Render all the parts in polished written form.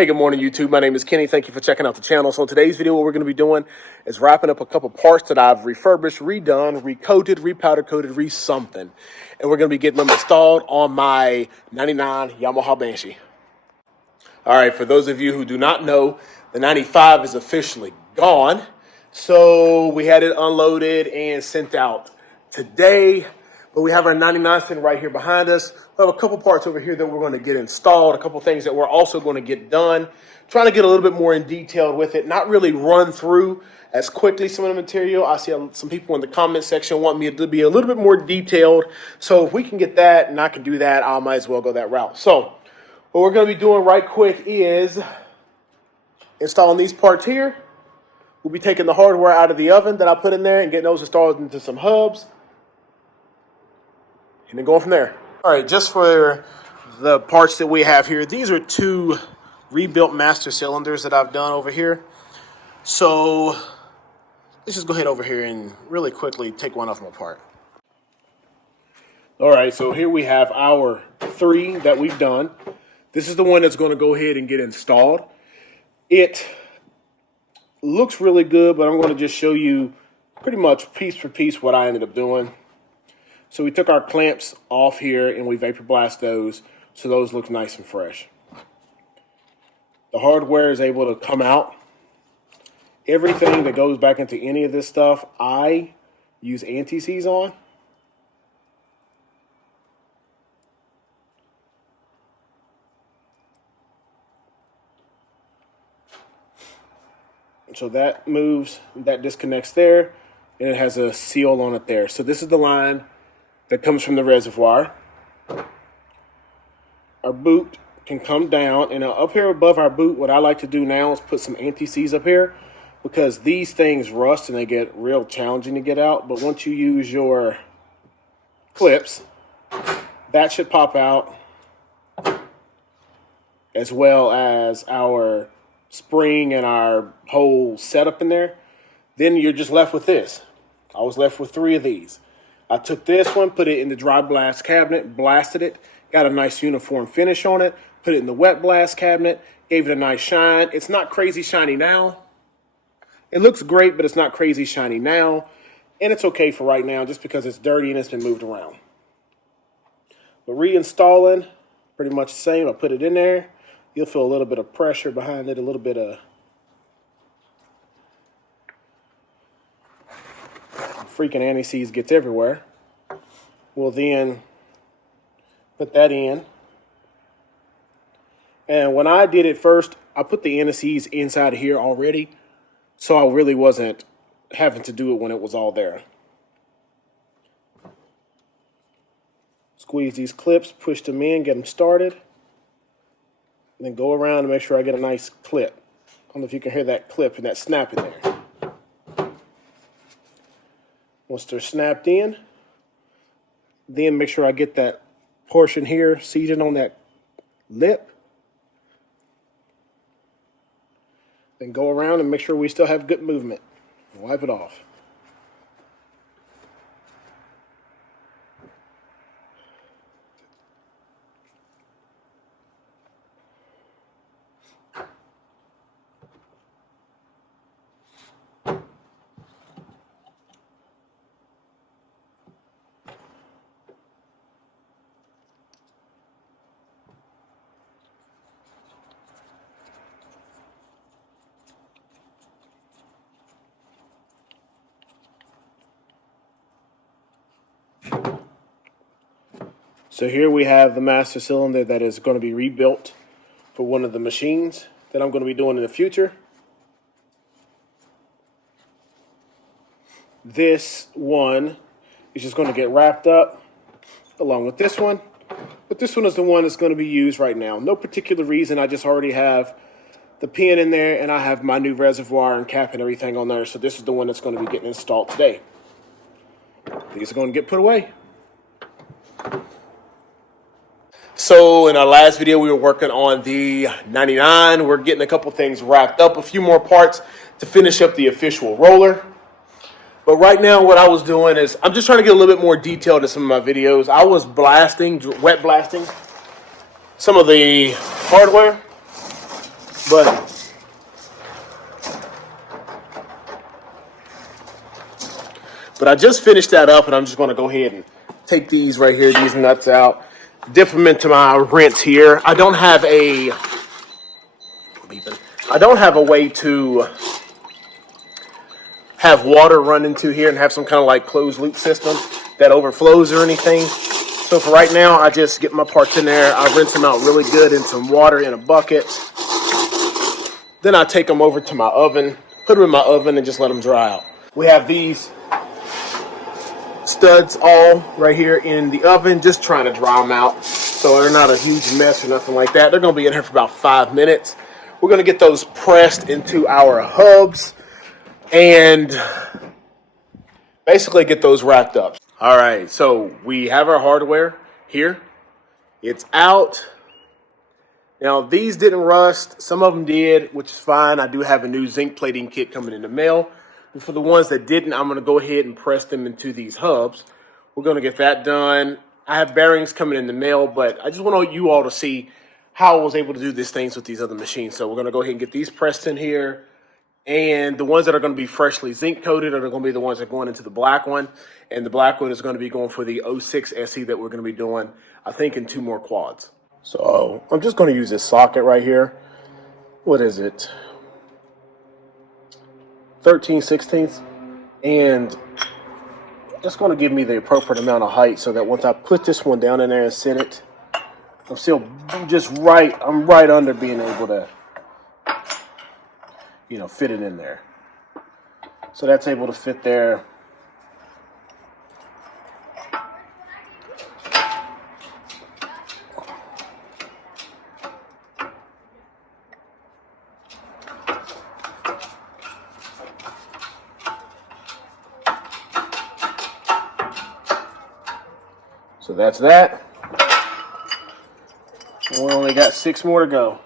Hey, good morning, YouTube. My name is Kenny. Thank you for checking out the channel. So in today's video, what we're going to be doing is wrapping up a couple parts that I've refurbished, redone, recoated, repowder coated, re-something. And we're going to be getting them installed on my 99 Yamaha Banshee. All right, for those of you who do not know, the 95 is officially gone. So we had it unloaded and sent out today. But we have our 99 sitting right here behind us. We have a couple parts over here that we're going to get installed, a couple things that we're also going to get done. Trying to get a little bit more in detail with it, not really run through as quickly some of the material. I see some people in the comment section want me to be a little bit more detailed. So if we can get that and I can do that, I might as well go that route. So what we're going to be doing right quick is installing these parts here. We'll be taking the hardware out of the oven that I put in there and getting those installed into some hubs. And then going from there. All right, just for the parts that we have here, these are two rebuilt master cylinders that I've done over here. So let's just go ahead over here and really quickly take one of them apart. All right, so here we have our three that we've done. This is the one that's going to go ahead and get installed. It looks really good, but I'm going to just show you pretty much piece for piece what I ended up doing. So we took our clamps off here and we vapor blast those so those look nice and fresh. The hardware is able to come out. Everything that goes back into any of this stuff, I use anti-seize on. So that moves, that disconnects there, and it has a seal on it there. So this is the line that comes from the reservoir. Our boot can come down, and up here above our boot, what I like to do now is put some anti-seize up here because these things rust and they get real challenging to get out. But once you use your clips, that should pop out, as well as our spring and our whole setup in there. Then you're just left with this. I was left with three of these. I took this one, put it in the dry blast cabinet, blasted it, got a nice uniform finish on it, put it in the wet blast cabinet, gave it a nice shine. It's not crazy shiny now. It looks great, but it's not crazy shiny now. And it's okay for right now just because it's dirty and it's been moved around. But reinstalling, pretty much the same. I put it in there. You'll feel a little bit of pressure behind it, a little bit of freaking anti-seize gets everywhere. We'll then put that in. And when I did it first, I put the anti-seize inside of here already, so I really wasn't having to do it when it was all there. Squeeze these clips, push them in, get them started, and then go around and make sure I get a nice clip. I don't know if you can hear that clip and that snap in there. Once they're snapped in, then make sure I get that portion here seated on that lip. Then go around and make sure we still have good movement. Wipe it off. So here we have the master cylinder that is going to be rebuilt for one of the machines that I'm going to be doing in the future. This one is just going to get wrapped up along with this one. But this one is the one that's going to be used right now. No particular reason. I just already have the pin in there and I have my new reservoir and cap and everything on there. So this is the one that's going to be getting installed today. These are going to get put away. So in our last video, we were working on the 99. We're getting a couple things wrapped up, a few more parts to finish up the official roller. But right now what I was doing is I'm just trying to get a little bit more detailed in some of my videos. I was blasting, wet blasting some of the hardware. But I just finished that up, and I'm just going to go ahead and take these right here, these nuts out, dip them into my rinse here. I don't have a way to have water run into here and have some kind of like closed loop system that overflows or anything. So for right now, I just get my parts in there. I rinse them out really good in some water in a bucket. Then I take them over to my oven, put them in my oven, and just let them dry out. We have these studs all right here in the oven, just trying to dry them out so they're not a huge mess or nothing like that. They're going to be in here for about 5 minutes. We're going to get those pressed into our hubs and basically get those wrapped up. All right, so we have our hardware here. It's out. Now, these didn't rust. Some of them did, which is fine. I do have a new zinc plating kit coming in the mail. And for the ones that didn't, I'm going to go ahead and press them into these hubs. We're going to get that done. I have bearings coming in the mail, but I just want you all to see how I was able to do these things with these other machines. So we're going to go ahead and get these pressed in here. And the ones that are going to be freshly zinc coated are going to be the ones that are going into the black one. And the black one is going to be going for the 06 SE that we're going to be doing, I think, in 2 more quads. So I'm just going to use this socket right here. What is it? 13/16. And that's going to give me the appropriate amount of height so that once I put this one down in there and sit it, I'm still just right. I'm right under being able to, fit it in there. So that's able to fit there. So that's that. We only got 6 more to go.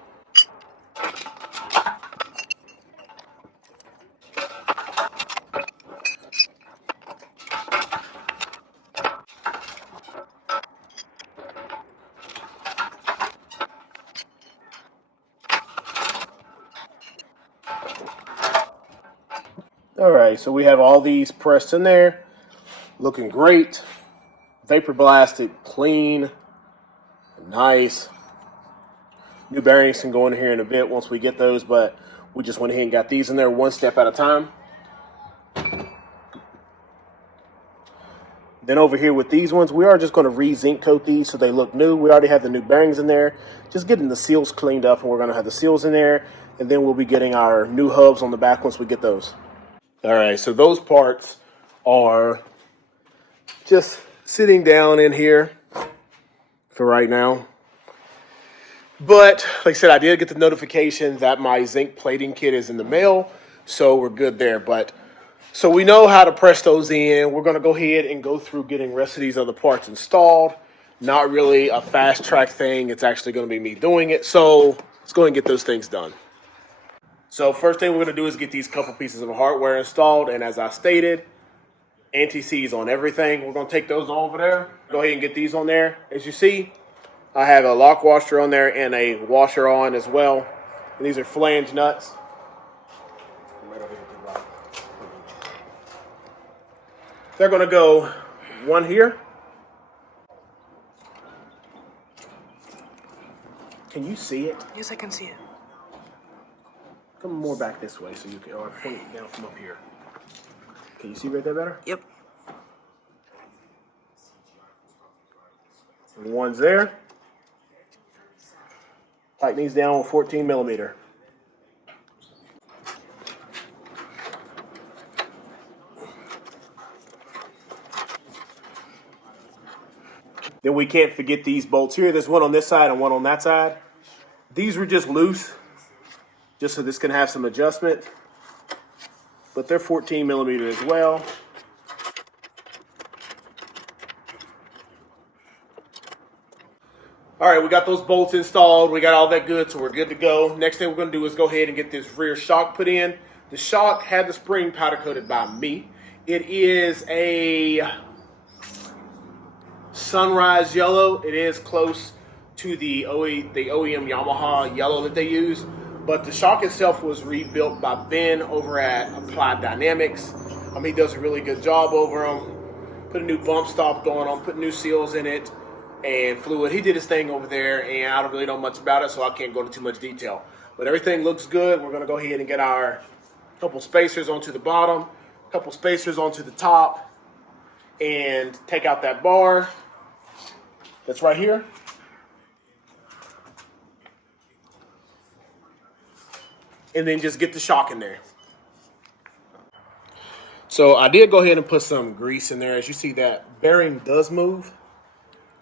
All right, so we have all these pressed in there, looking great. Vapor blasted, clean, nice. New bearings can go in here in a bit once we get those, but we just went ahead and got these in there one step at a time. Then over here with these ones, we are just going to re-zinc coat these so they look new. We already have the new bearings in there. Just getting the seals cleaned up, and we're going to have the seals in there. And then we'll be getting our new hubs on the back once we get those. All right, so those parts are just sitting down in here for right now. But like I said, I did get the notification that my zinc plating kit is in the mail, so we're good there. But so we know how to press those in. We're going to go ahead and go through getting the rest of these other parts installed. Not really a fast track thing. It's actually going to be me doing it. So let's go ahead and get those things done. So first thing we're going to do is get these couple pieces of hardware installed. And as I stated, anti-seize on everything. We're going to take those over there. Go ahead and get these on there. As you see, I have a lock washer on there and a washer on as well. And these are flange nuts. They're going to go one here. Can you see it? Yes, I can see it. Come more back this way so you can, or point it down from up here. Can you see right there better? Yep. And one's there. Tighten these down with 14 millimeter. Then we can't forget these bolts here. There's one on this side and one on that side. These were just loose, just so this can have some adjustment. But they're 14 millimeter as well. All right, we got those bolts installed. We got all that good, so we're good to go. Next thing we're going to do is go ahead and get this rear shock put in. The shock had the spring powder coated by me. It is a sunrise yellow. It is close to the OEM Yamaha yellow that they use, But the shock itself was rebuilt by Ben over at Applied Dynamics. He does a really good job over them. Put a new bump stop on them, put new seals in it, and fluid. He did his thing over there, and I don't really know much about it, so I can't go into too much detail. But everything looks good. We're going to go ahead and get our couple spacers onto the bottom, couple spacers onto the top, and take out that bar that's right here. And then just get the shock in there. So I did go ahead and put some grease in there. As you see, that bearing does move.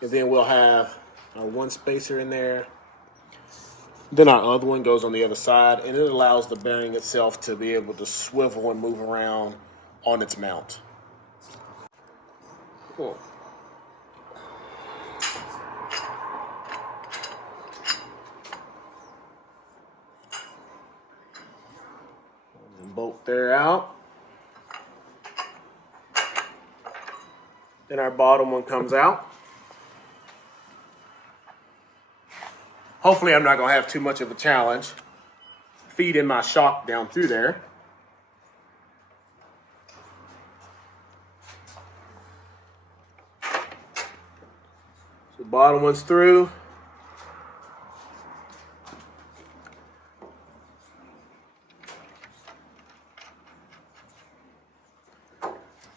And then we'll have our one spacer in there. Then our other one goes on the other side, and it allows the bearing itself to be able to swivel and move around on its mount. Cool. Bolt there out. Then our bottom one comes out. Hopefully I'm not going to have too much of a challenge feeding my shock down through there. So bottom one's through.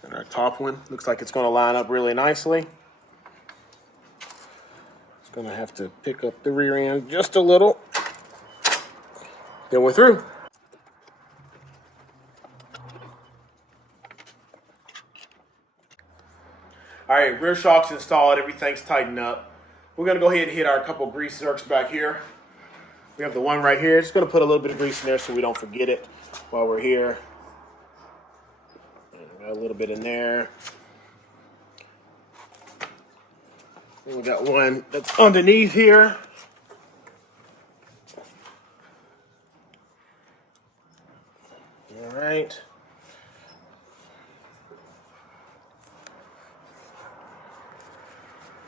And our top one looks like it's going to line up really nicely. Gonna have to pick up the rear end just a little. Then we're through. All right, rear shock's installed, everything's tightened up. We're gonna go ahead and hit our couple grease zerks back here. We have the one right here. Just gonna put a little bit of grease in there so we don't forget it while we're here. Got a little bit in there. And we got one that's underneath here. All right.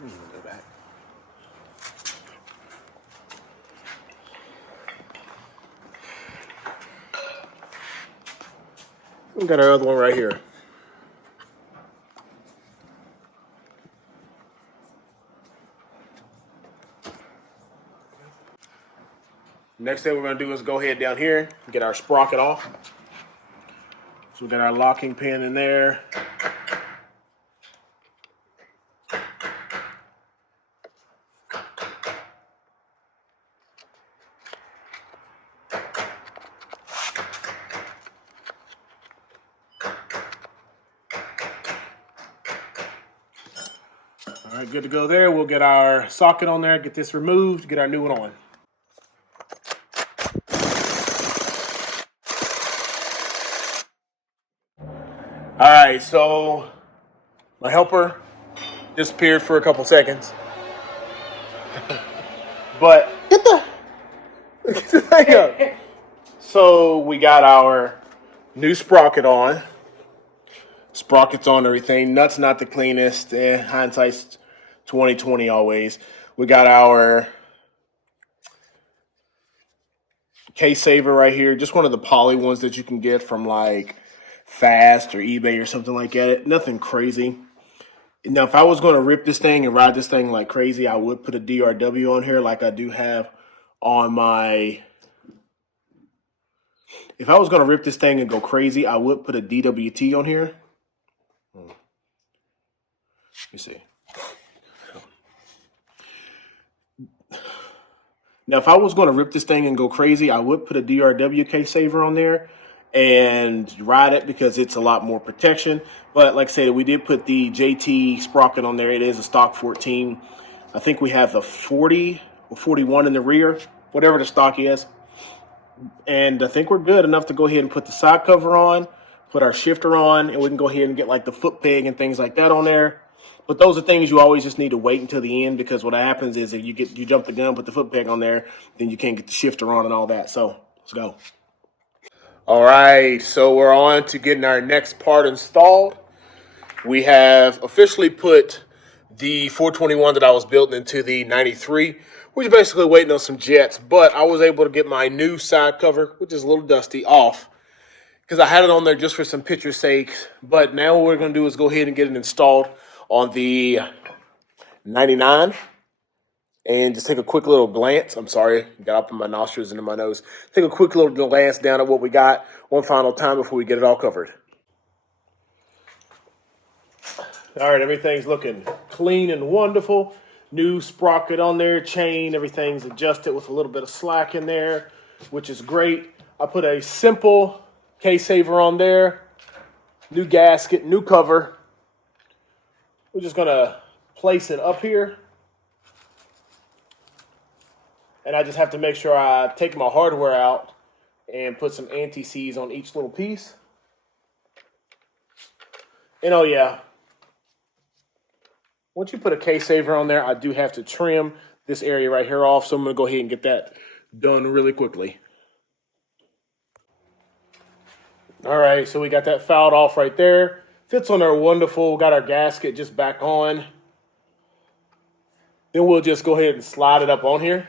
Go back. We got our other one right here. Next thing we're going to do is go ahead down here and get our sprocket off. So we got our locking pin in there. All right, good to go there. We'll get our socket on there, get this removed, get our new one on. All right, so my helper disappeared for a couple seconds. But get the thing up. So we got our new sprocket on. Sprocket's on everything. Nuts not the cleanest. Hindsight's 20/20 always. We got our case saver right here. Just one of the poly ones that you can get from like Fast or eBay or something like that. Nothing crazy. Now, if I was going to rip this thing and ride this thing like crazy, I would put a DRW on here like I do have on my... If I was going to rip this thing and go crazy, I would put a DWT on here. Let me see. Now, if I was going to rip this thing and go crazy, I would put a DRW case saver on there and ride it because it's a lot more protection. But like I said, we did put the JT sprocket on there. It is a stock 14. I think we have the 40 or 41 in the rear, whatever the stock is. And I think we're good enough to go ahead and put the side cover on, put our shifter on, and we can go ahead and get like the foot peg and things like that on there. But those are things you always just need to wait until the end, because what happens is if you jump the gun, put the foot peg on there, then you can't get the shifter on and all that. So let's go. All right, so we're on to getting our next part installed. We have officially put the 421 that I was building into the 93. We're just basically waiting on some jets, but I was able to get my new side cover, which is a little dusty, off because I had it on there just for some picture's sake. But now what we're going to do is go ahead and get it installed on the 99 and just take a quick little glance. I'm sorry, got up in my nostrils and in my nose. Take a quick little glance down at what we got one final time before we get it all covered. All right, everything's looking clean and wonderful. New sprocket on there, chain, everything's adjusted with a little bit of slack in there, which is great. I put a simple case saver on there, new gasket, new cover. We're just gonna place it up here. And I just have to make sure I take my hardware out and put some anti-seize on each little piece. And oh yeah, once you put a case saver on there, I do have to trim this area right here off. So I'm gonna go ahead and get that done really quickly. All right, so we got that fouled off right there. Fits on there wonderful. Got our gasket just back on. Then we'll just go ahead and slide it up on here.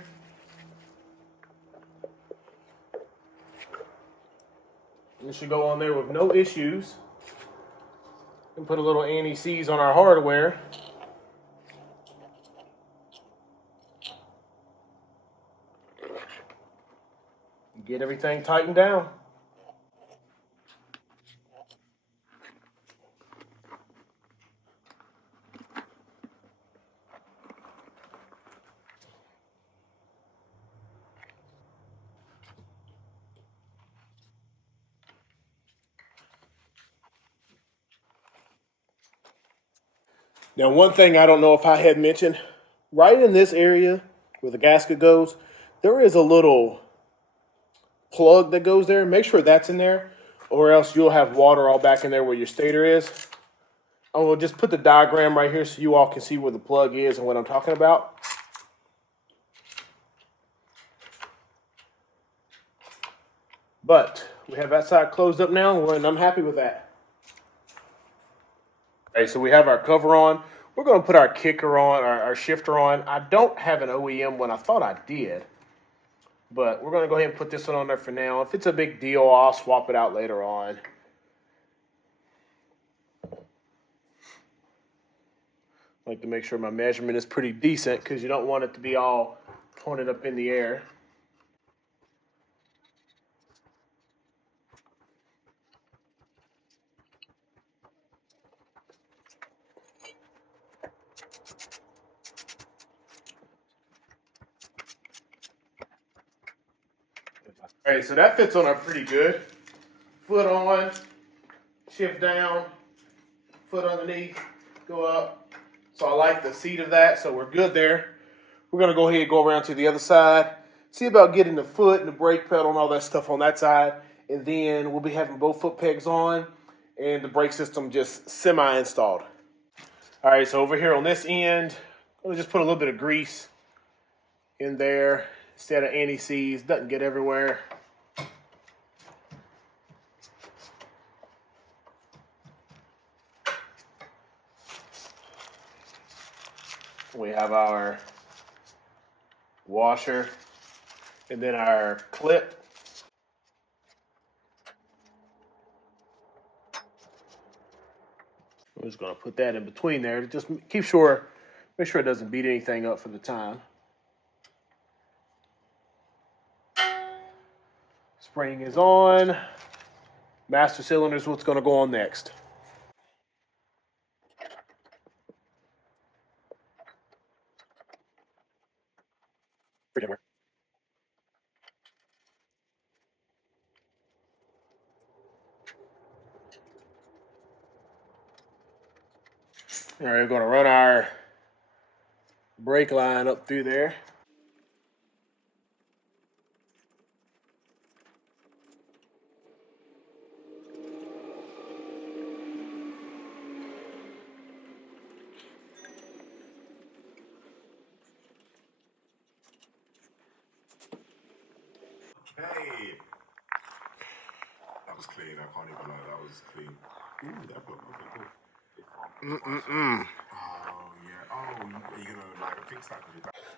It should go on there with no issues. And put a little anti-seize on our hardware. Get everything tightened down. Now, one thing I don't know if I had mentioned, right in this area where the gasket goes, there is a little plug that goes there. Make sure that's in there, or else you'll have water all back in there where your stator is. I will just put the diagram right here so you all can see where the plug is and what I'm talking about. But we have that side closed up now, and I'm happy with that. Okay, so we have our cover on. We're going to put our kicker on, our shifter on. I don't have an OEM one. I thought I did. But we're going to go ahead and put this one on there for now. If it's a big deal, I'll swap it out later on. I like to make sure my measurement is pretty decent because you don't want it to be all pointed up in the air. All right, so that fits on there pretty good. Foot on, shift down, foot underneath, go up. So I like the seat of that, so we're good there. We're gonna go ahead and go around to the other side, see about getting the foot and the brake pedal and all that stuff on that side, and then we'll be having both foot pegs on and the brake system just semi-installed. All right, so over here on this end, I'm gonna just put a little bit of grease in there instead of anti-seize, doesn't get everywhere. We have our washer and then our clip. I'm just going to put that in between there to just make sure it doesn't beat anything up for the time. Spring is on. Master cylinder is what's going to go on next. All right, we're going to run our brake line up through there. Hey, that was clean. I can't even lie. That was clean. Ooh, that looked okay. Cool. Oh yeah. are you gonna like fix that?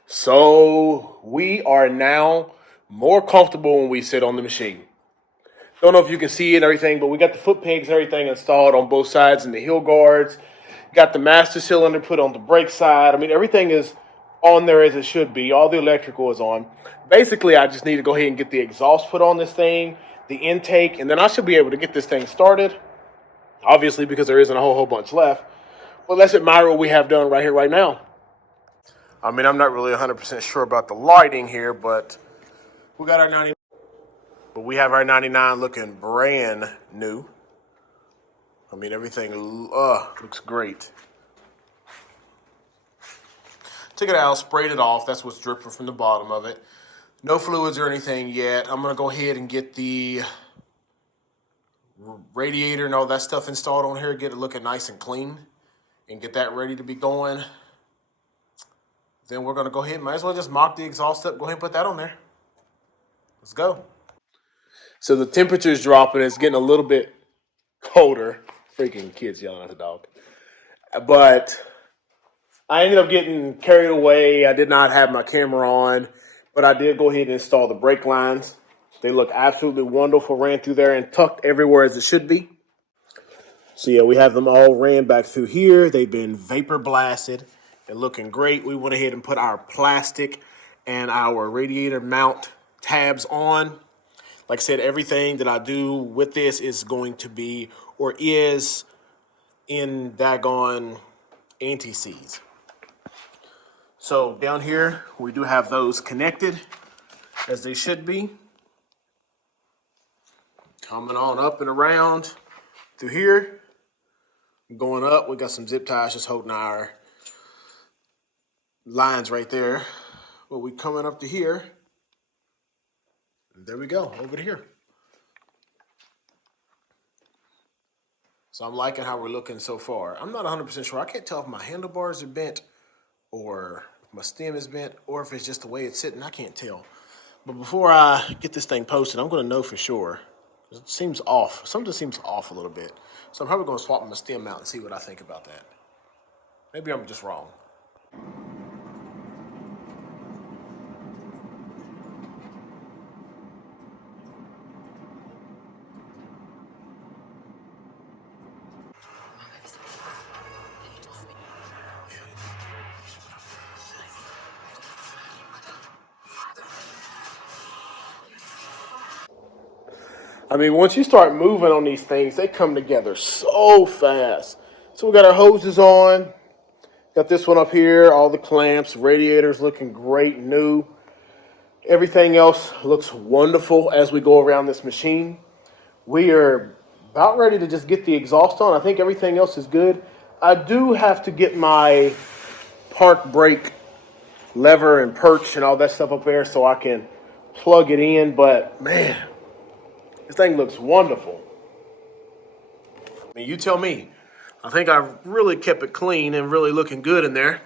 So we are now more comfortable when we sit on the machine. Don't know if you can see it and everything, but we got the foot pegs and everything installed on both sides and the heel guards. Got the master cylinder put on the brake side. I mean, everything is on there as it should be. All the electrical is on. Basically, I just need to go ahead and get the exhaust put on this thing, the intake, and then I should be able to get this thing started. Obviously, because there isn't a whole bunch left. But let's admire what we have done right here, right now. I mean, I'm not really 100% sure about the lighting here, but we got our 90. But we have our 99 looking brand new. I mean, everything looks great. Took it out, sprayed it off. That's what's dripping from the bottom of it. No fluids or anything yet. I'm going to go ahead and get the radiator and all that stuff installed on here, get it looking nice and clean, and get that ready to be going. Then we're going to go ahead, might as well just mock the exhaust up, go ahead and put that on there. Let's go. So the temperature is dropping. It's getting a little bit colder. Freaking kids yelling at the dog. But I ended up getting carried away. I did not have my camera on, but I did go ahead and install the brake lines. They look absolutely wonderful, ran through there and tucked everywhere as it should be. So yeah, we have them all ran back through here. They've been vapor blasted. They're looking great. We went ahead and put our plastic and our radiator mount tabs on. Like I said, everything that I do with this is going to be or is in daggone anti-seize. So down here, we do have those connected as they should be. Coming on up and around through here. Going up, we got some zip ties just holding our lines right there. But we coming up to here. And there we go, over to here. So I'm liking how we're looking so far. I'm not 100% sure. I can't tell if my handlebars are bent or if my stem is bent or if it's just the way it's sitting. I can't tell. But before I get this thing posted, I'm going to know for sure. It seems off. Something seems off a little bit. So I'm probably going to swap my stem out and see what I think about that. Maybe I'm just wrong. I mean, once you start moving on these things, they come together so fast. So we got our hoses on. Got this one up here, all the clamps, radiators looking great, new. Everything else looks wonderful as we go around this machine. We are about ready to just get the exhaust on. I think everything else is good. I do have to get my park brake lever and perch and all that stuff up there so I can plug it in, but man, this thing looks wonderful. I mean, you tell me. I think I really kept it clean and really looking good in there.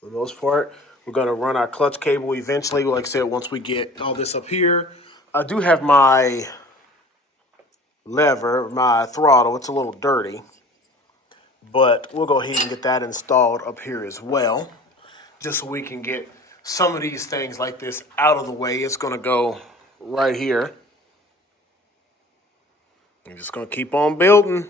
For the most part, we're going to run our clutch cable eventually. Like I said, once we get all this up here. I do have my lever, my throttle. It's a little dirty. But we'll go ahead and get that installed up here as well. Just so we can get some of these things like this out of the way. It's going to go right here. I'm just going to keep on building.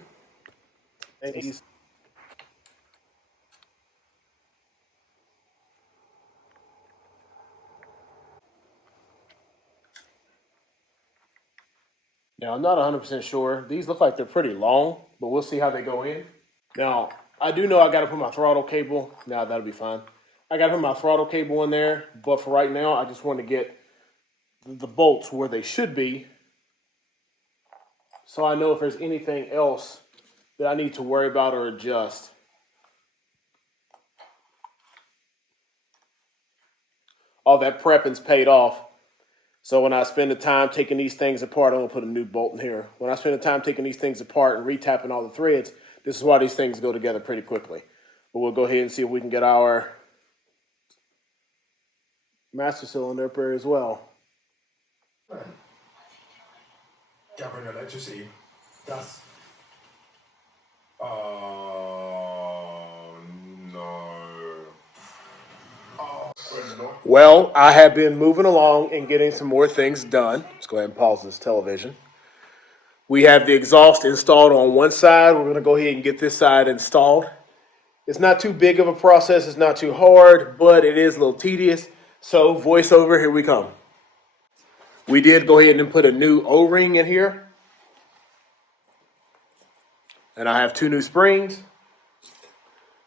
Now, I'm not 100% sure. These look like they're pretty long, but we'll see how they go in. Now, I do know I got to put my throttle cable. Now, that'll be fine. I got to put my throttle cable in there, but for right now, I just want to get the bolts where they should be so I know if there's anything else that I need to worry about or adjust. All that prepping's paid off. So when I spend the time taking these things apart, I'm going to put a new bolt in here. When I spend the time taking these things apart and retapping all the threads, this is why these things go together pretty quickly. But we'll go ahead and see if we can get our master cylinder up here as well. Gathering electricity. That's Well, I have been moving along and getting some more things done. Let's go ahead and pause this television. We have the exhaust installed on one side. We're going to go ahead and get this side installed. It's not too big of a process. It's not too hard, but it is a little tedious. So voiceover, here we come. We did go ahead and put a new O-ring in here. And I have 2 new springs.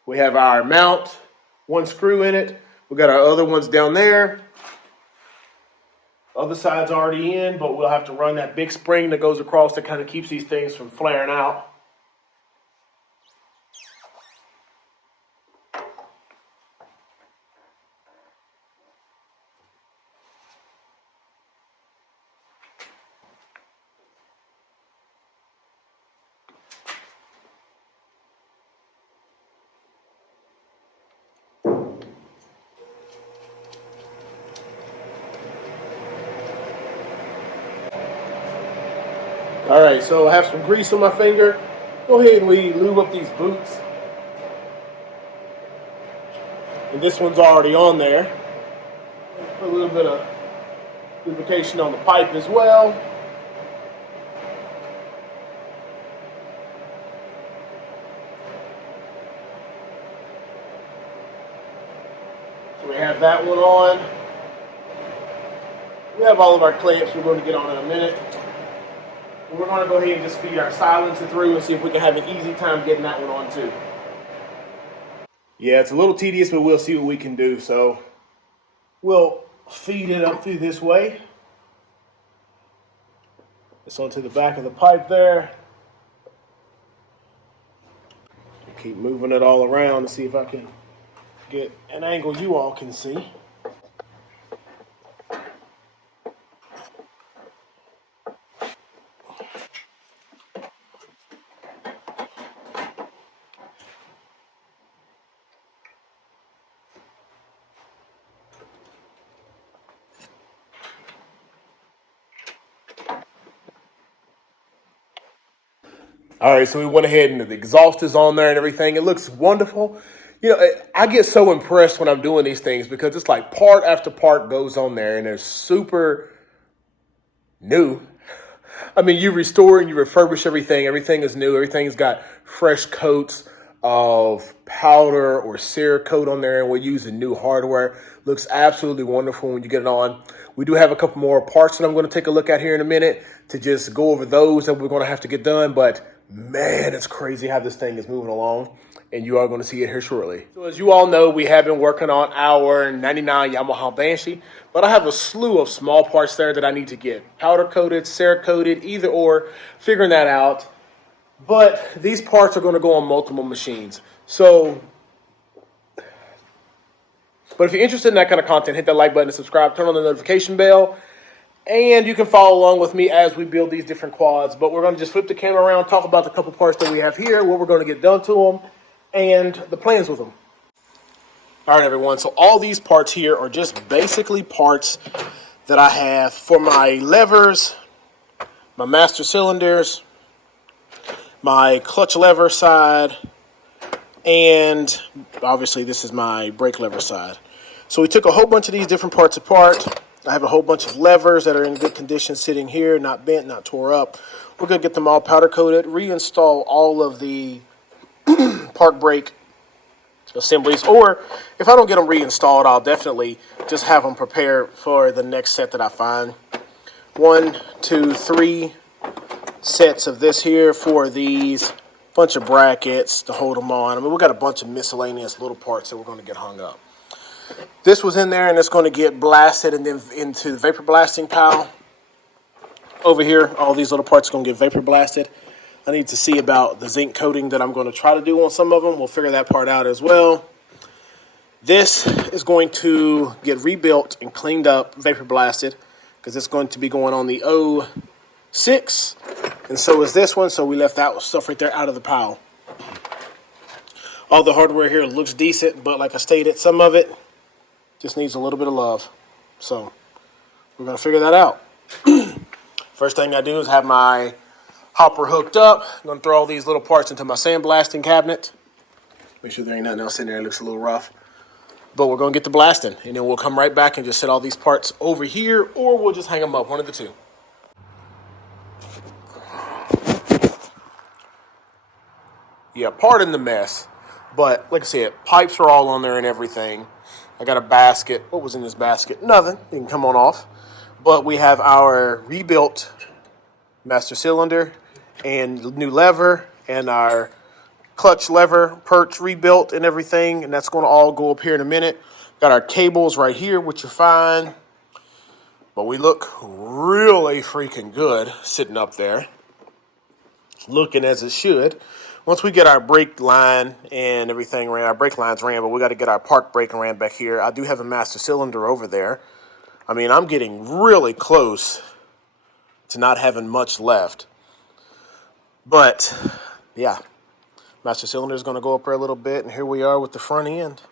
We have our mount, 1 screw in it. We got our other ones down there. Other side's already in, but we'll have to run that big spring that goes across that kind of keeps these things from flaring out. All right, so I have some grease on my finger. Go ahead and we lube up these boots. And this one's already on there. Put a little bit of lubrication on the pipe as well. So we have that one on. We have all of our clamps we're going to get on in a minute. We're going to go ahead and just feed our silencer through and see if we can have an easy time getting that one on too. Yeah, it's a little tedious, but we'll see what we can do. So we'll feed it up through this way. It's onto the back of the pipe there. Keep moving it all around to see if I can get an angle you all can see. All right, so we went ahead and the exhaust is on there and everything. It looks wonderful. You know, I get so impressed when I'm doing these things because it's like part after part goes on there and they're super new. I mean, you restore and you refurbish everything. Everything is new. Everything's got fresh coats of powder or Cerakote on there, and we're using new hardware. Looks absolutely wonderful when you get it on. We do have a couple more parts that I'm going to take a look at here in a minute to just go over those that we're going to have to get done. But man, it's crazy how this thing is moving along, and you are going to see it here shortly. So as you all know, we have been working on our 99 Yamaha Banshee, but I have a slew of small parts there that I need to get powder coated, Cerakoted, either or, figuring that out. But these parts are going to go on multiple machines. So, but if you're interested in that kind of content, hit that like button and subscribe, turn on the notification bell, and you can follow along with me as we build these different quads. But we're going to just flip the camera around, talk about the couple parts that we have here, what we're going to get done to them, and the plans with them. All right, everyone. So all these parts here are just basically parts that I have for my levers, my master cylinders, my clutch lever side, and obviously this is my brake lever side. So we took a whole bunch of these different parts apart. I have a whole bunch of levers that are in good condition sitting here, not bent, not tore up. We're going to get them all powder coated, reinstall all of the park brake assemblies, or if I don't get them reinstalled, I'll definitely just have them prepared for the next set that I find. 1, 2, 3 sets of this here for these bunch of brackets to hold them on. I mean, we got a bunch of miscellaneous little parts that we're going to get hung up. This was in there, and it's going to get blasted and then into the vapor blasting pile. Over here, all these little parts are going to get vapor blasted. I need to see about the zinc coating that I'm going to try to do on some of them. We'll figure that part out as well. This is going to get rebuilt and cleaned up, vapor blasted, because it's going to be going on the 06. And so is this one, so we left that stuff right there out of the pile. All the hardware here looks decent, but like I stated, some of it just needs a little bit of love. So we're going to figure that out. First thing I do is have my hopper hooked up. I'm going to throw all these little parts into my sandblasting cabinet. Make sure there ain't nothing else in there. It looks a little rough. But we're going to get the blasting, and then we'll come right back and just set all these parts over here, or we'll just hang them up, one of the two. Yeah, pardon the mess. But like I said, pipes are all on there and everything. I got a basket. What was in this basket? Nothing. It can come on off. But we have our rebuilt master cylinder and new lever and our clutch lever perch rebuilt and everything. And that's going to all go up here in a minute. Got our cables right here, which are fine. But we look really freaking good sitting up there. Looking as it should. Once we get our brake line and everything ran, our brake lines ran, but we got to get our park brake ran back here. I do have a master cylinder over there. I mean, I'm getting really close to not having much left. But, yeah, master cylinder is going to go up there a little bit, and here we are with the front end.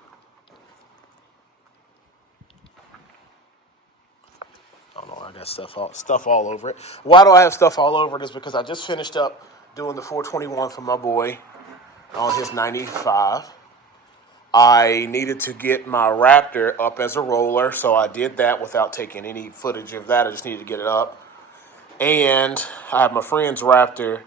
I don't know, I got stuff all over it. Why do I have stuff all over it? Is because I just finished up doing the 421 for my boy on his 95. I needed to get my Raptor up as a roller, so I did that without taking any footage of that. I just needed to get it up. And I have my friend's Raptor,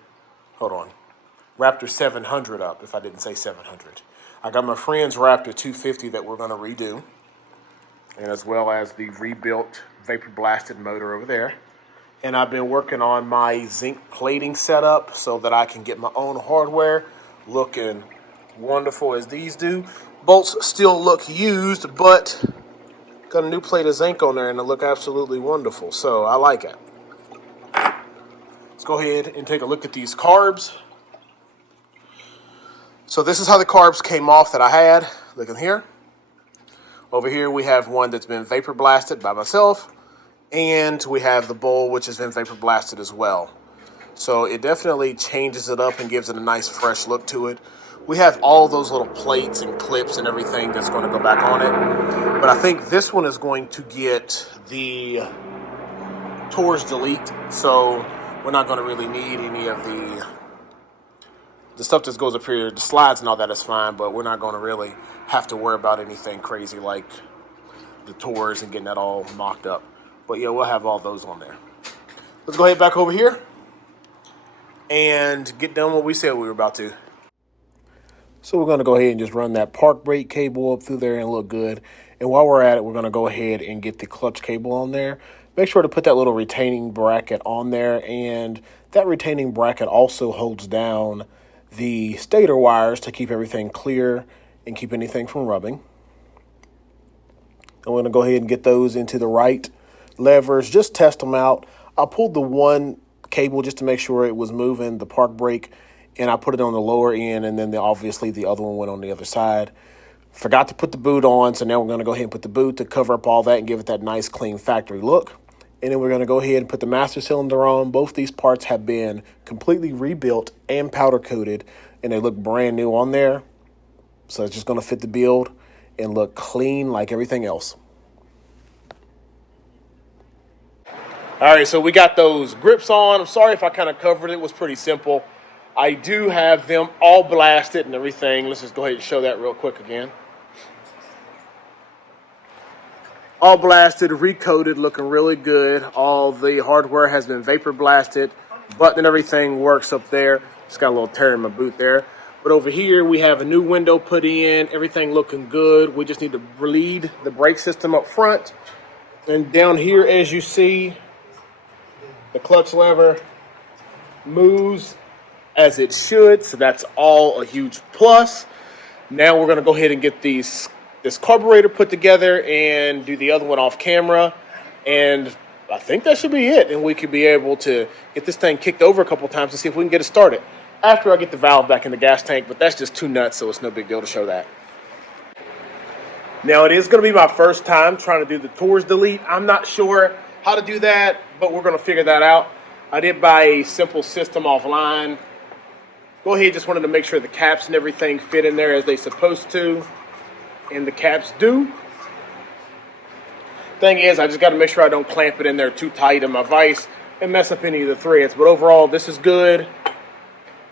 Raptor 700 up, if I didn't say 700. I got my friend's Raptor 250 that we're going to redo, and as well as the rebuilt vapor blasted motor over there. And I've been working on my zinc plating setup so that I can get my own hardware looking wonderful as these do. Bolts still look used, but got a new plate of zinc on there and they look absolutely wonderful. So I like it. Let's go ahead and take a look at these carbs. So this is how the carbs came off that I had. Looking here. Over here we have one that's been vapor blasted by myself. And we have the bowl, which has been vapor blasted as well. So it definitely changes it up and gives it a nice fresh look to it. We have all those little plates and clips and everything that's going to go back on it. But I think this one is going to get the Tours delete. So we're not going to really need any of the stuff that goes up here. The slides and all that is fine, but we're not going to really have to worry about anything crazy like the Tours and getting that all mocked up. But yeah, we'll have all those on there. Let's go ahead back over here and get done what we said we were about to. So we're going to go ahead and just run that park brake cable up through there and look good. And while we're at it, we're going to go ahead and get the clutch cable on there. Make sure to put that little retaining bracket on there. And that retaining bracket also holds down the stator wires to keep everything clear and keep anything from rubbing. I'm going to go ahead and get those into the right levers, just test them out. I pulled the one cable just to make sure it was moving, the park brake, and I put it on the lower end, and then obviously the other one went on the other side. Forgot to put the boot on, so now we're going to go ahead and put the boot to cover up all that and give it that nice clean factory look. And then we're going to go ahead and put the master cylinder on. Both these parts have been completely rebuilt and powder coated, and they look brand new on there. So it's just going to fit the build and look clean like everything else. All right, so we got those grips on. I'm sorry if I kind of covered it. It was pretty simple. I do have them all blasted and everything. Let's just go ahead and show that real quick again. All blasted, recoated, looking really good. All the hardware has been vapor blasted. Button and everything works up there. Just got a little tear in my boot there. But over here, we have a new window put in. Everything looking good. We just need to bleed the brake system up front. And down here, as you see, the clutch lever moves as it should, so that's all a huge plus. Now we're going to go ahead and get this carburetor put together and do the other one off camera, and I think that should be it, and we could be able to get this thing kicked over a couple times and see if we can get it started after I get the valve back in the gas tank, but that's just too nuts, so it's no big deal to show that. Now it is going to be my first time trying to do the Tours delete. I'm not sure how to do that, but we're going to figure that out. I did buy a simple system offline. Go ahead, just wanted to make sure the caps and everything fit in there as they're supposed to, and the caps do. Thing is, I just got to make sure I don't clamp it in there too tight in my vise and mess up any of the threads. But overall, this is good,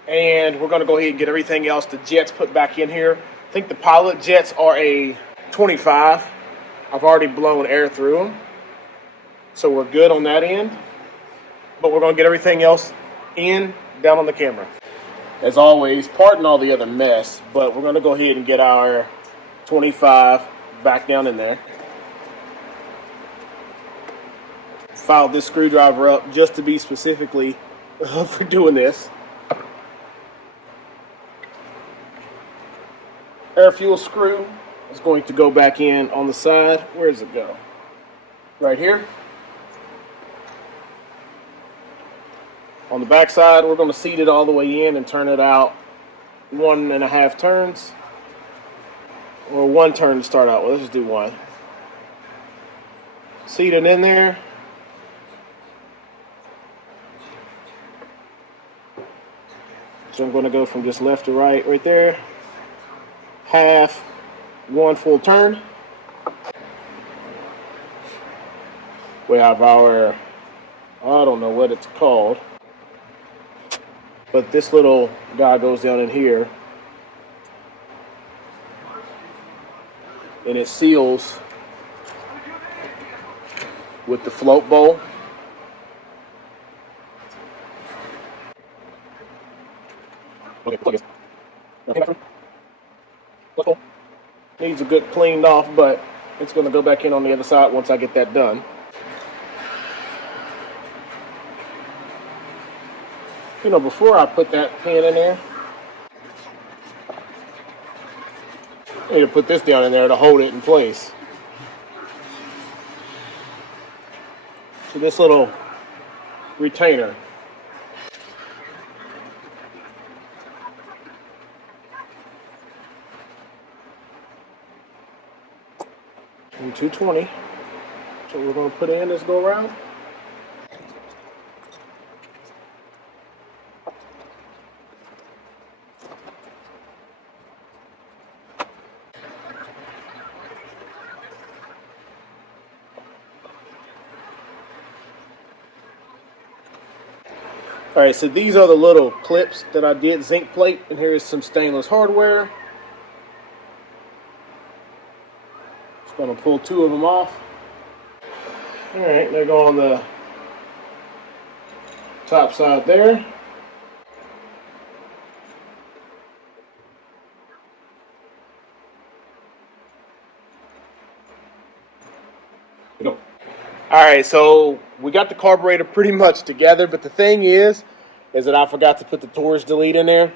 and we're going to go ahead and get everything else, the jets, put back in here. I think the pilot jets are a 25. I've already blown air through them, so we're good on that end. But we're going to get everything else in down on the camera. As always, pardon all the other mess, but we're going to go ahead and get our 25 back down in there. Filed this screwdriver up just to be specifically for doing this. Air fuel screw is going to go back in on the side. Where does it go? Right here. On the back side, we're going to seat it all the way in and turn it out 1.5 turns. Or 1 turn to start out with. Let's just do 1. Seat it in there. So I'm going to go from just left to right, right there. Half, 1 full turn. We have our, I don't know what it's called, but this little guy goes down in here and it seals with the float bowl. Okay, plug it. Okay, float bowl. Needs a good cleaned off, but it's going to go back in on the other side once I get that done. You know, before I put that pin in there, I need to put this down in there to hold it in place. So this little retainer. And 220. So we're going to put in this go around. All right, so these are the little clips that I did zinc plate, and here is some stainless hardware. Just gonna pull 2 of them off. All right, they go on the top side there. Go. All right, so we got the carburetor pretty much together, but the thing is that I forgot to put the torch delete in there,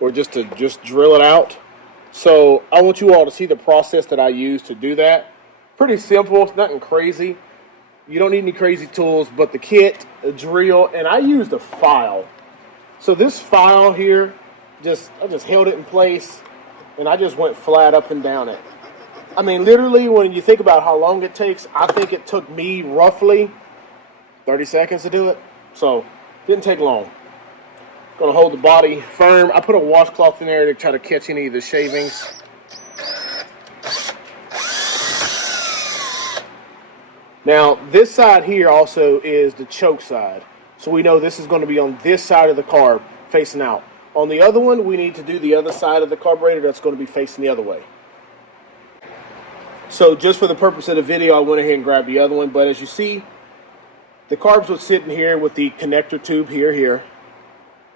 or just to drill it out. So I want you all to see the process that I use to do that. Pretty simple, it's nothing crazy. You don't need any crazy tools, but the kit, a drill, and I used a file. So this file here, I just held it in place, and I just went flat up and down it. I mean, literally, when you think about how long it takes, I think it took me roughly 30 seconds to do it. So, didn't take long. Gonna hold the body firm. I put a washcloth in there to try to catch any of the shavings. Now, this side here also is the choke side. So we know this is going to be on this side of the carb, facing out. On the other one, we need to do the other side of the carburetor that's going to be facing the other way. So just for the purpose of the video, I went ahead and grabbed the other one. But as you see, the carbs was sitting here with the connector tube here.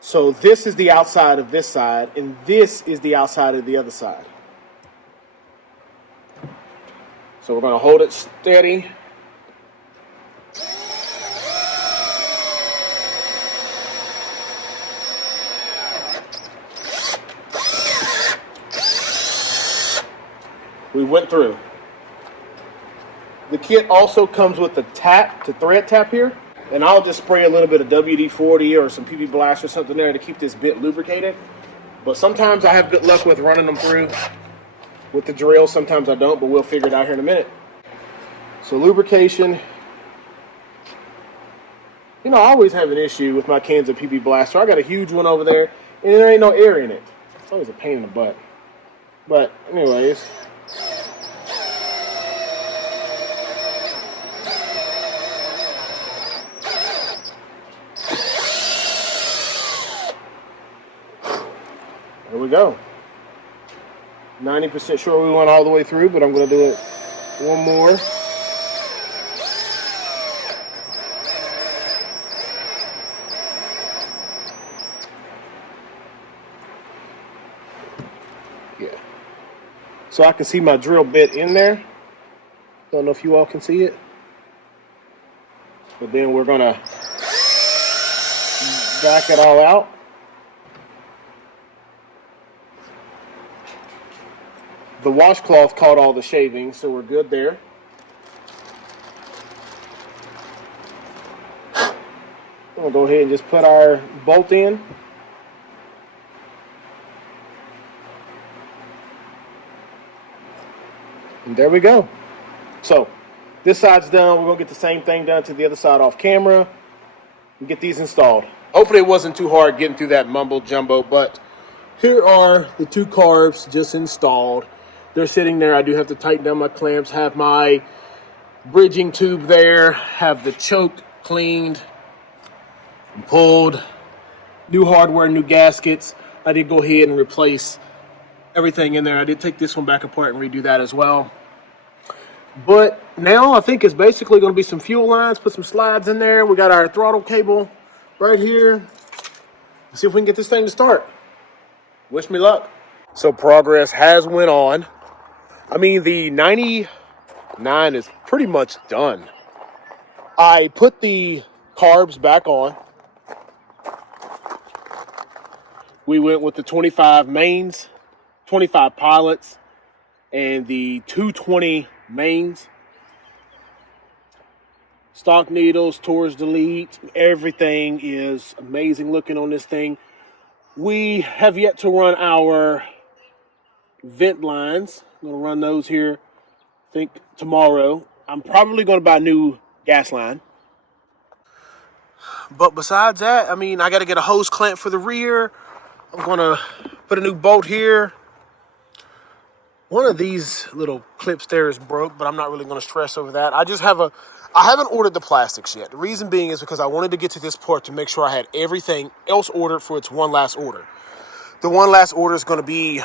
So this is the outside of this side, and this is the outside of the other side. So we're going to hold it steady. We went through. The kit also comes with a thread tap here, and I'll just spray a little bit of WD-40 or some PB Blast or something there to keep this bit lubricated. But sometimes I have good luck with running them through with the drill. Sometimes I don't, but we'll figure it out here in a minute. So lubrication. You know, I always have an issue with my cans of PB Blaster. I got a huge one over there, and there ain't no air in it. It's always a pain in the butt. But anyways. There we go. 90% sure we went all the way through, but I'm going to do it one more. Yeah. So I can see my drill bit in there. Don't know if you all can see it. But then we're going to back it all out. The washcloth caught all the shavings, so we're good there. I'm going to go ahead and just put our bolt in. And there we go. So this side's done. We're going to get the same thing done to the other side off camera and get these installed. Hopefully it wasn't too hard getting through that mumbo jumbo, but here are the two carbs just installed. They're sitting there. I do have to tighten down my clamps, have my bridging tube there, have the choke cleaned and pulled, new hardware, new gaskets. I did go ahead and replace everything in there. I did take this one back apart and redo that as well. But now I think it's basically going to be some fuel lines, put some slides in there. We got our throttle cable right here. Let's see if we can get this thing to start. Wish me luck. So progress has went on. I mean, the 99 is pretty much done. I put the carbs back on. We went with the 25 mains, 25 pilots, and the 220 mains. Stock needles, Torch delete, everything is amazing looking on this thing. We have yet to run our vent lines. I'm going to run those here, I think, tomorrow. I'm probably going to buy a new gas line. But besides that, I mean, I got to get a hose clamp for the rear. I'm going to put a new bolt here. One of these little clips there is broke, but I'm not really going to stress over that. I haven't ordered the plastics yet. The reason being is because I wanted to get to this part to make sure I had everything else ordered for its one last order. The one last order is going to be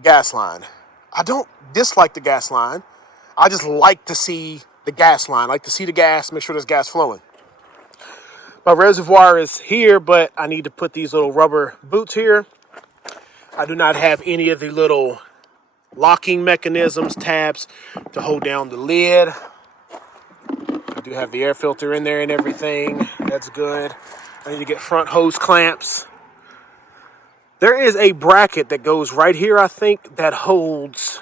gas line. I don't dislike the gas line. I just like to see the gas line. I like to see the gas, make sure there's gas flowing. My reservoir is here, but I need to put these little rubber boots here. I do not have any of the little locking mechanisms, tabs to hold down the lid. I do have the air filter in there and everything. That's good. I need to get front hose clamps. There is a bracket that goes right here, I think, that holds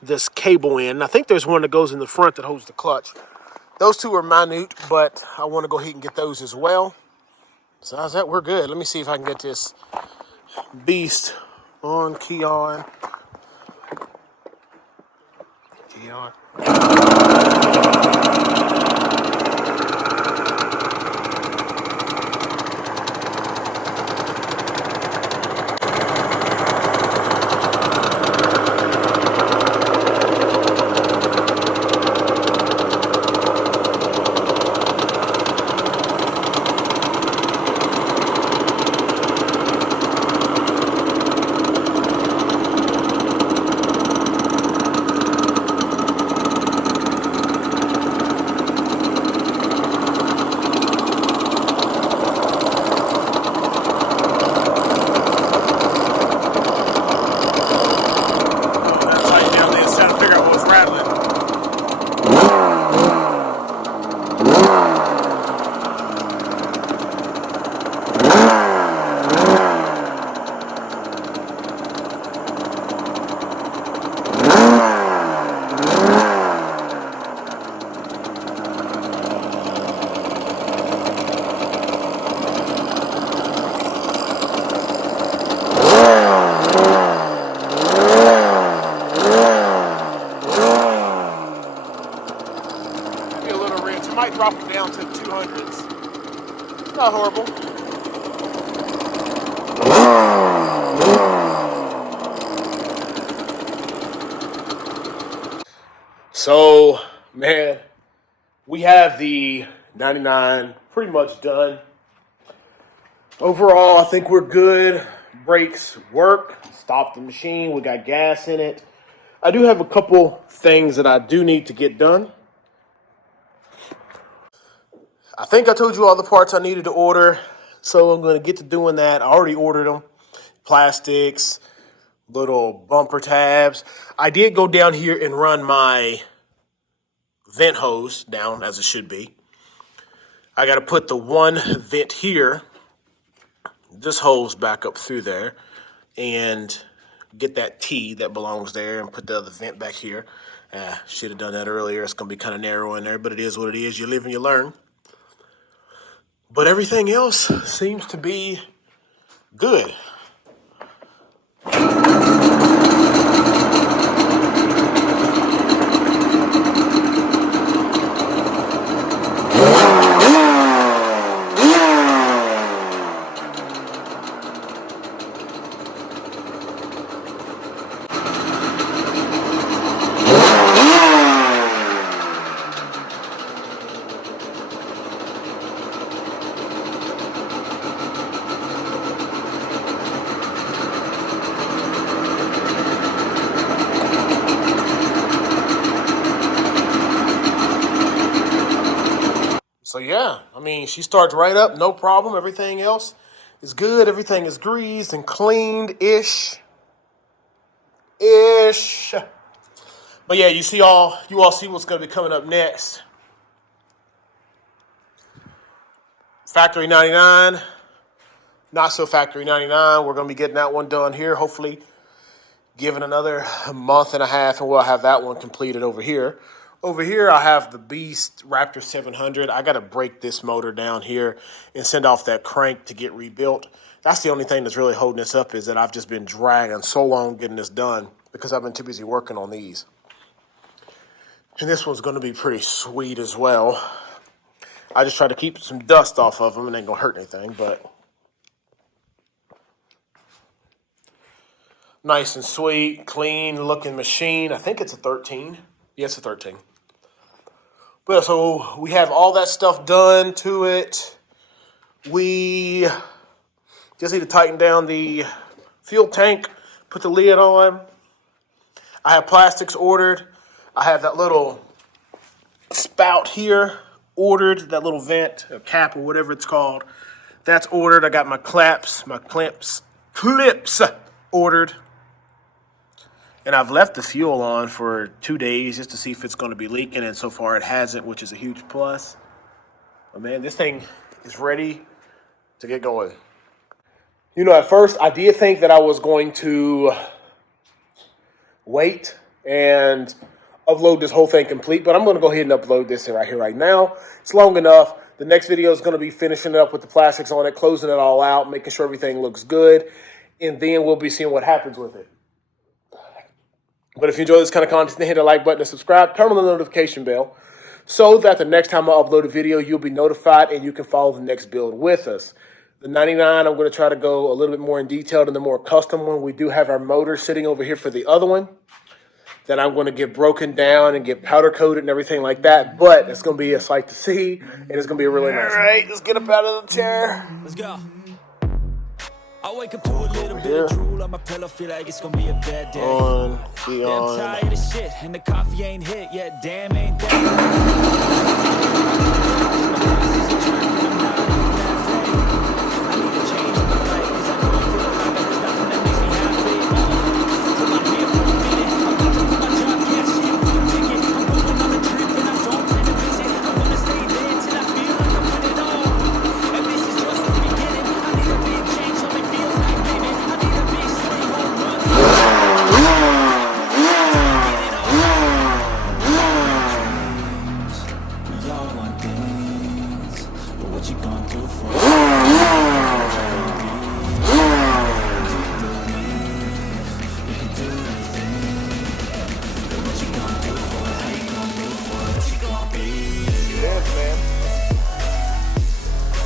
this cable in. I think there's one that goes in the front that holds the clutch. Those two are minute, but I want to go ahead and get those as well. Besides that, we're good. Let me see if I can get this beast on, key on. Key on. Drop them down to 200s. It's not horrible. So, man, we have the 99 pretty much done. Overall, I think we're good. brakes work. Stop the machine. We got gas in it. I do have a couple things that I do need to get done. I think I told you all the parts I needed to order, so I'm going to get to doing that. I already ordered them. Plastics, little bumper tabs. I did go down here and run my vent hose down as it should be. I got to put the one vent here, this hose back up through there, and get that T that belongs there and put the other vent back here. Should have done that earlier. It's going to be kind of narrow in there, but it is what it is. You live and you learn. But everything else seems to be good. So yeah, I mean, she starts right up, no problem. Everything else is good. Everything is greased and cleaned-ish. But yeah, you all see what's going to be coming up next. Factory 99, not so Factory 99. We're going to be getting that one done here, hopefully. Given another month and a half, and we'll have that one completed over here. Over here, I have the Beast Raptor 700. I got to break this motor down here and send off that crank to get rebuilt. That's the only thing that's really holding this up, is that I've just been dragging so long getting this done because I've been too busy working on these. And this one's going to be pretty sweet as well. I just try to keep some dust off of them. It ain't going to hurt anything, but nice and sweet, clean looking machine. I think it's a 13. Yes, a 13. But so we have all that stuff done to it. We just need to tighten down the fuel tank, put the lid on. I have plastics ordered. I have that little spout here ordered, that little vent, or cap, or whatever it's called. That's ordered. I got my clips ordered. And I've left the fuel on for 2 days just to see if it's going to be leaking, and so far it hasn't, which is a huge plus. But man, this thing is ready to get going. You know, at first I did think that I was going to wait and upload this whole thing complete, but I'm going to go ahead and upload this right here right now. It's long enough. The next video is going to be finishing it up with the plastics on it, closing it all out, making sure everything looks good, and then we'll be seeing what happens with it. But if you enjoy this kind of content, then hit the like button and subscribe. Turn on the notification bell so that the next time I upload a video, you'll be notified and you can follow the next build with us. The 99, I'm going to try to go a little bit more in detail than the more custom one. We do have our motor sitting over here for the other one that I'm going to get broken down and get powder coated and everything like that. But it's going to be a sight to see, and it's going to be a really nice. All right, let's get up out of the chair. Let's go. I wake up to a little bit of drool on my pillow, feel like it's gonna be a bad day. I'm tired of shit, and the coffee ain't hit yet. Damn, ain't that?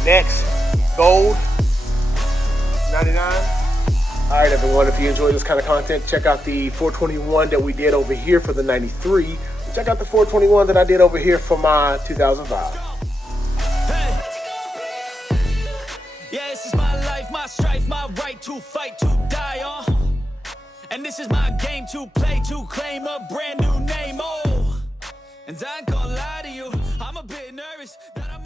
Next, gold, 99. All right, everyone, if you enjoy this kind of content, check out the 421 that we did over here for the 93. Check out the 421 that I did over here for my 2005. Hey. Yeah, this is my life, my my strife, my right to fight, to die on. And this is my game to play, to claim a brand new name, oh. And I ain't gonna lie to you, I'm a bit nervous that I'm